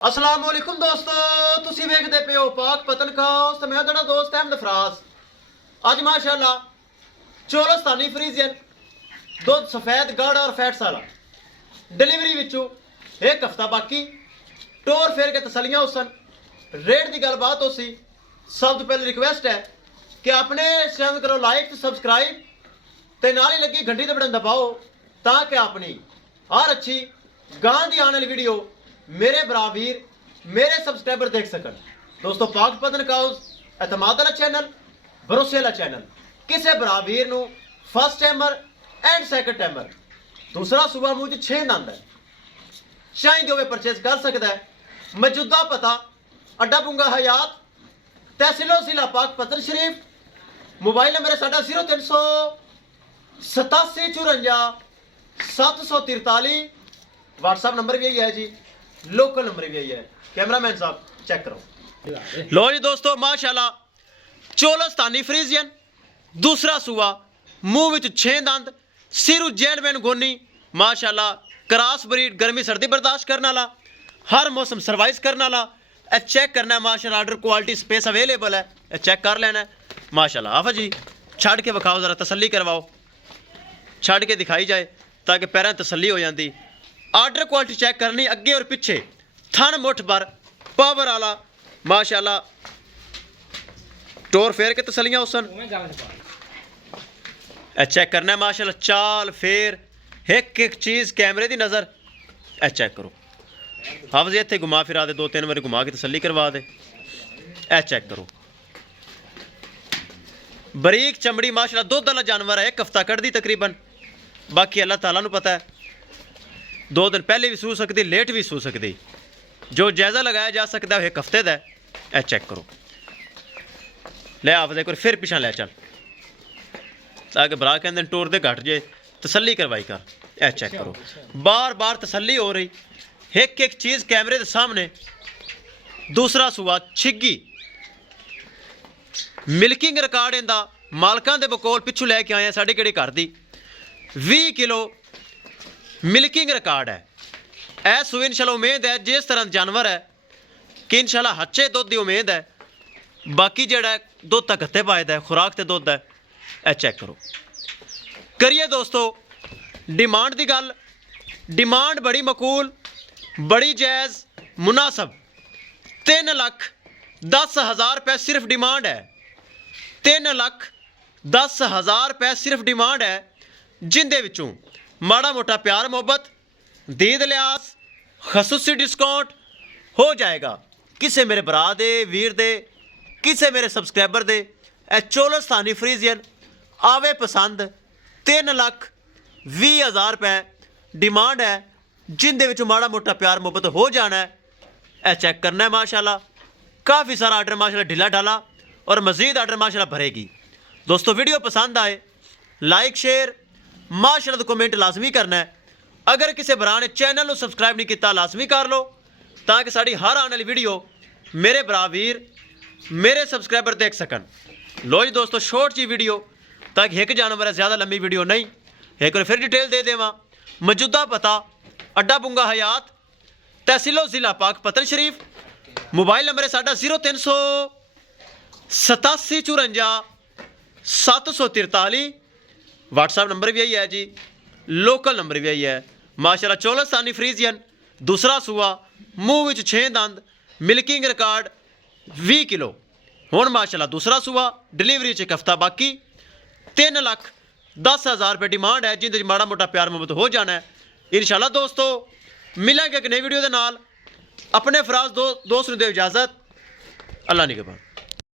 अस्सलाम वालेकुम दोस्तों, तुसी वेखदे पे हो पाक पतनखास ते मैं तुहाडा दोस्त अहमद फराज। अज माशाअल्लाह चोलस्तानी फ्रीजियन दुध सफेद गाढ़ा और फैट्स वाला डिलीवरी विचों एक हफ्ता बाकी टोर फेर के तसलियां उसन रेट की गलबात हो सी। सब तो पहले रिक्वेस्ट है कि अपने चैनल करो लाइक ते सबसक्राइब ते नाल ही लगी घंटी ते बटन दबाओ ताकि अपनी हर अच्छी गां दी आने वाली वीडियो मेरे बरावीर मेरे सब्सक्राइबर देख सकन। दोस्तों पाक पतनखास एतमाद वाला चैनल, भरोसे वाला चैनल, किसी बरावीर नू first timer and second timer दूसरा सूबा मुझ 6 दंद है चाहिए होवे परचेज कर सकता है। मौजूदा पता अड्डा बुंगा हयात तहसीलो जिला पाक पतन शरीफ, मोबाइल नंबर है साडा 0300 87 54 743, व्हाट्सएप नंबर भी यही है जी, लोकल नंबर भी यही है। कैमरामैन साहब चेक करो। लो जी दोस्तों माशाल्लाह चोलस्तानी फ्रीजियन दूसरा सूआ, मुंह विच 6 दंद, सिर जेंटमैन गोनी माशाल्लाह, क्रॉस ब्रीड, गर्मी सर्दी बर्दाश्त करने वाला, हर मौसम सर्वाइव करने वाला। चेक करना है माशाल्लाह, आर्डर क्वालिटी स्पेस अवेलेबल है, चेक कर लेना है माशाल्लाह। आफा जी छड़ के विखाओ, जरा तसल्ली करवाओ, छड़ के दिखाई जाए ताकि पैरों तसल्ली हो जाती। आर्डर क्वालिटी चेक करनी अगे और पिछे, थन मुठ भर पावर वाला माशाल्लाह, टोर फेर के तसलियां उसन चेक करना है माशाल्लाह। चाल फेर एक एक चीज़ कैमरे की नज़र चेक करो। हाफज इत्थे घुमा फिरा दे, 2-3 बार घुमा के तसल्ली करवा दे। चेक करो बरीक चमड़ी माशाल्लाह, दुध वाला जानवर है, एक हफ्ता कढ़दी तकरीबन, बाकी अल्लाह ताला नू पता है। 2 दिन पहले भी सू सकती, लेट भी सू सकती, जो जायज़ा लगाया जा सकता है एक हफ्ते का है। चेक करो, ले आप एक बार फिर पिछा लै चल ताकि बरा कहते टोर दे घट जे, तसल्ली करवाई कर। चेक करो बार बार तसल्ली हो रही, एक एक चीज़ कैमरे के सामने। दूसरा सूआ छिग्गी, मिल्किंग रिकॉर्ड इंदा मालकां दे बकोल पिछू लैके आए हैं साढ़े केड़े घर दी। 20 किलो मिल्किंग रिकॉर्ड है। ऐ सूए इंशाल्लाह उम्मीद है जिस तरह जानवर है कि इंशाल्लाह अच्छे दुध की उम्मीद है, बाकी जेड़ा दुध तक हत्थे पाएदा है, खुराक ते दुध है। चेक करो करिए दोस्तों डिमांड की गल। डिमांड बड़ी मकूल, बड़ी जायज़, मुनासब। 3,10,000 रुपये सिर्फ डिमांड है। 3,10,000 रुपये सिर्फ डिमांड है, जिंदे विचों माड़ा मोटा प्यार मोहब्बत, दीद लिहाज, खसूसी डिस्काउंट हो जाएगा। किसे मेरे भरा दे, वीर दे, किसे मेरे सब्सक्राइबर दे चोलस्तानी फ्रीजियन आवे पसंद। 3,20,000 रुपये डिमांड है, जिंदे विचों माड़ा मोटा प्यार मोहब्बत हो जाना है। चेक करना है माशाल्लाह, काफ़ी सारा आर्डर माशाल्लाह ढिला ढाला और मज़ीद आर्डर माशाल्लाह भरेगी। दोस्तों वीडियो पसंद आए लाइक शेयर माशाल्लाह तो कमेंट लाजमी करना है। अगर किसी भरा ने चैनल को सबसक्राइब नहीं किया लाजमी कर लो ताकि साड़ी हर आने वाली वीडियो मेरे बरावीर मेरे सब्सक्राइबर देख सकन। लो जी दोस्तों शॉर्ट जी वीडियो, ताकि एक जानवर है, ज़्यादा लंबी वीडियो नहीं। एक बार फिर डिटेल दे देवा। मौजूदा पता अड्डा बुंगा हयात तहसीलो जिला पाक पतन शरीफ, मोबाइल नंबर है साडा 0300 87 54 743, व्हाट्सएप नंबर भी यही है जी, लोकल नंबर भी यही है माशाल्लाह। चोलस्तानी फ्रीजियन दूसरा सूआ, मुंह विच 6 दंद, मिल्किंग रिकॉर्ड 20 किलो। हुण माशाल्लाह दूसरा सूआ, डिलीवरी च एक हफ्ता बाकी। 3,10,000 रुपये डिमांड है, जिंदे माड़ा मोटा प्यार मोहब्बत हो जाना है इंशाल्लाह। दोस्तों मिलेंगे एक नई वीडियो के नाल। अपने फराज दोस्त नूं दे इजाजत, अल्लाह निगहबान।